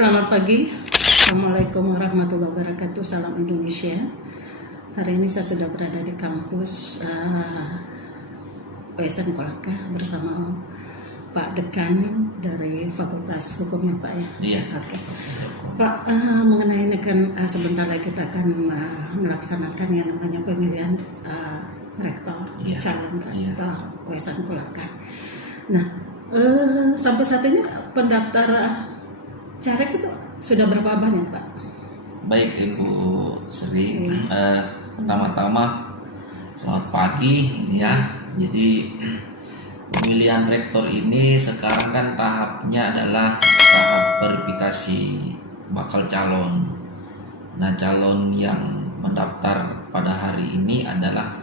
Selamat pagi. Assalamualaikum warahmatullahi wabarakatuh. Salam Indonesia. Hari ini saya sudah berada di kampus USN Kolaka bersama Pak Dekan dari Fakultas Hukum ya Pak ya. Iya. Oke. Pak, mengenai ini kan sebentar lagi kita akan melaksanakan yang namanya pemilihan rektor, calon rektor USN Kolaka. Nah, sampai saat ini pendaftar caleg itu sudah berapa banyak Pak? Baik Ibu Sri, pertama-tama selamat pagi ini ya. Jadi pemilihan rektor ini sekarang kan tahapnya adalah tahap verifikasi bakal calon. Nah, calon yang mendaftar pada hari ini adalah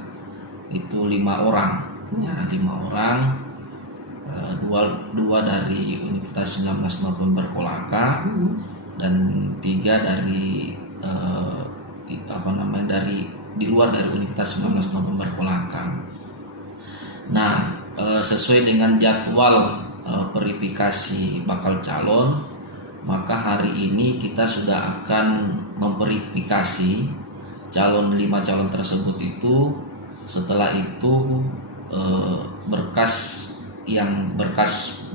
itu 5 orang, ya 5 orang. Dua dari Universitas 19 November Kolaka dan 3 dari dari di luar dari Universitas 19 November Kolaka. Nah, sesuai dengan jadwal verifikasi bakal calon, maka hari ini kita sudah akan memverifikasi calon 5 calon tersebut itu. Setelah itu berkas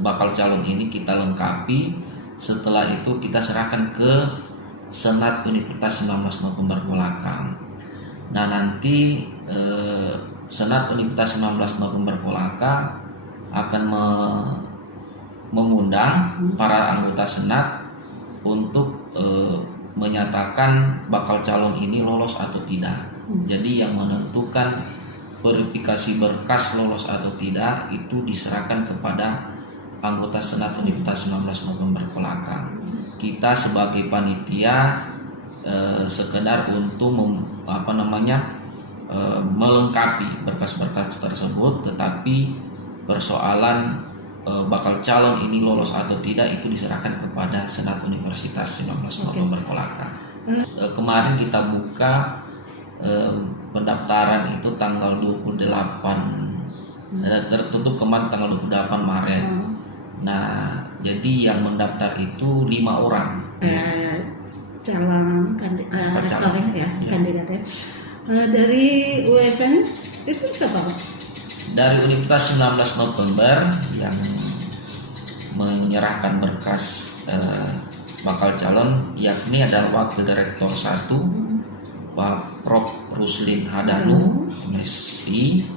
bakal calon ini kita lengkapi. Setelah itu kita serahkan ke Senat Universitas 19 November Kolaka. Nah, nanti Senat Universitas 19 November Kolaka akan mengundang para anggota Senat untuk menyatakan bakal calon ini lolos atau tidak. Jadi yang menentukan verifikasi berkas lolos atau tidak itu diserahkan kepada anggota Senat Universitas 19 November Kolaka. Kita sebagai panitia sekedar untuk melengkapi berkas-berkas tersebut, tetapi persoalan bakal calon ini lolos atau tidak itu diserahkan kepada Senat Universitas 19 November Kolaka. Kemarin kita buka pendaftaran itu tanggal 28 tertutup kemarin tanggal 28 Maret. Nah, jadi yang mendaftar itu 5 orang calon rektor ya, kandidatnya. Dari USN itu siapa Pak? Dari Universitas 19 November yang menyerahkan berkas bakal calon yakni adalah Wakil Direktur 1 Pak Prof. Ruslin Hadanu, MSI.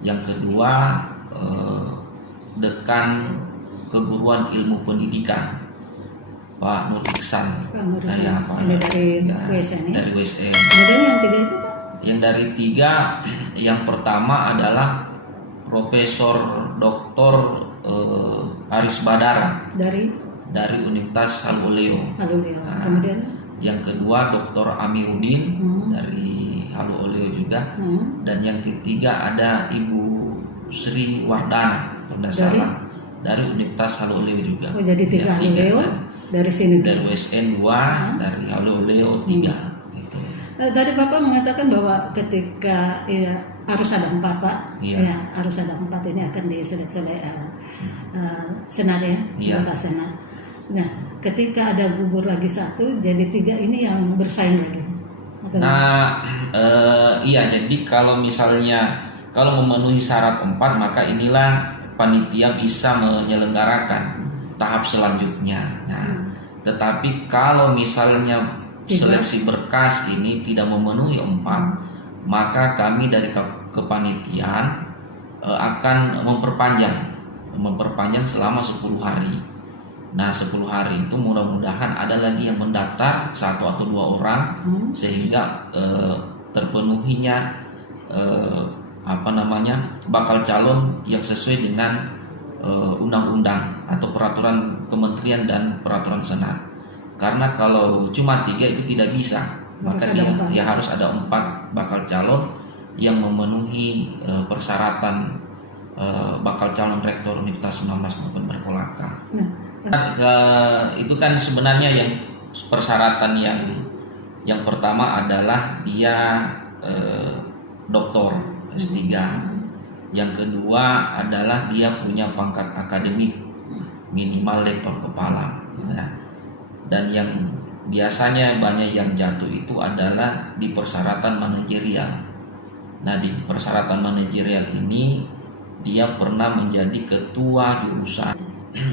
Yang kedua Dekan Keguruan Ilmu Pendidikan Pak Nur Iksan. Dari USN ya? Dari USN. Kemudian yang 3 itu Pak? Yang dari 3, yang pertama adalah Profesor Dr. Aris Badara dari Universitas Haluleo. Nah, kemudian yang kedua Dr. Amiruddin dari Haluleo juga. Dan yang ketiga ada Ibu Sri Wardana dari Universitas Haluleo juga. Oh, jadi 3 Haluleo dari sini. Dari USN 2, dari Haluleo 3 gitu. Tadi Bapak mengatakan bahwa ketika harus ada 4 Pak. Ya, harus ada 4 ini akan diseleksi oleh Senat ya, anggota Senat. Nah, ketika ada gugur lagi 1, jadi 3 ini yang bersaing lagi. Nah, jadi kalau memenuhi syarat 4, maka inilah panitia bisa menyelenggarakan tahap selanjutnya. Nah, tetapi kalau misalnya seleksi berkas ini tidak memenuhi 4, maka kami dari kepanitiaan akan memperpanjang selama 10 hari. Nah, 10 hari itu mudah-mudahan ada lagi yang mendaftar 1 atau 2 orang sehingga terpenuhinya bakal calon yang sesuai dengan undang-undang atau peraturan kementerian dan peraturan Senat. Karena kalau cuma 3 itu tidak bisa, maka dia harus ada 4 bakal calon yang memenuhi persyaratan bakal calon rektor Universitas 19 November Kolaka. Itu kan sebenarnya yang persyaratan yang pertama adalah dia doktor S3. Yang kedua adalah dia punya pangkat akademik minimal lektor kepala. dan yang biasanya banyak yang jatuh itu adalah di persyaratan manajerial. Nah, di persyaratan manajerial ini dia pernah menjadi ketua jurusan.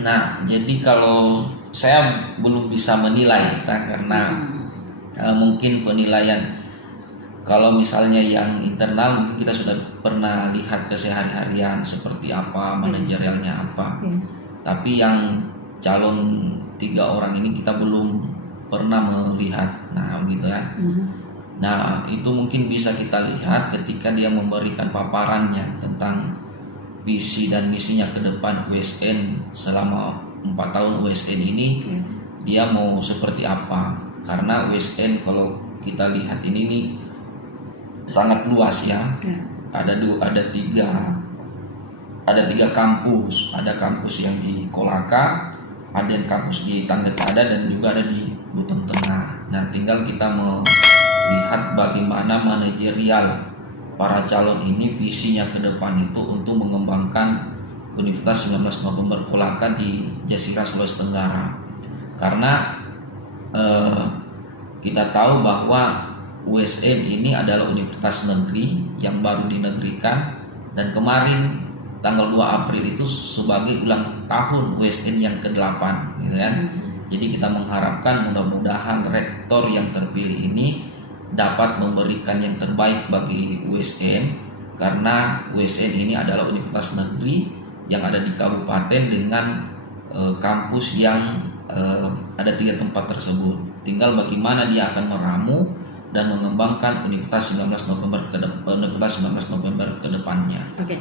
Nah, jadi kalau saya belum bisa menilai karena mungkin penilaian kalau misalnya yang internal mungkin kita sudah pernah lihat kesehari-harian seperti apa, manajerialnya apa. Tapi yang calon 3 orang ini kita belum pernah melihat. Nah, gitu kan. Nah, itu mungkin bisa kita lihat ketika dia memberikan paparannya tentang visi dan misinya ke depan USN selama 4 tahun USN ini, dia mau seperti apa. Karena USN kalau kita lihat ini nih sangat luas ya. Ada 3 kampus. Ada kampus yang di Kolaka, ada yang kampus di Tanggatada, dan juga ada di Buton Tengah. Nah, tinggal kita melihat bagaimana manajerial para calon ini visinya ke depan itu untuk mengembangkan Universitas 19 November Kolaka di Jasira, Sulawesi Tenggara. Karena kita tahu bahwa USN ini adalah universitas negeri yang baru dinegerikan, dan kemarin tanggal 2 April itu sebagai ulang tahun USN yang ke-8 gitu kan. Jadi kita mengharapkan mudah-mudahan rektor yang terpilih ini dapat memberikan yang terbaik bagi USN, karena USN ini adalah universitas negeri yang ada di kabupaten dengan kampus yang ada 3 tempat tersebut. Tinggal bagaimana dia akan meramu dan mengembangkan Universitas 19 November ke depannya. Oke.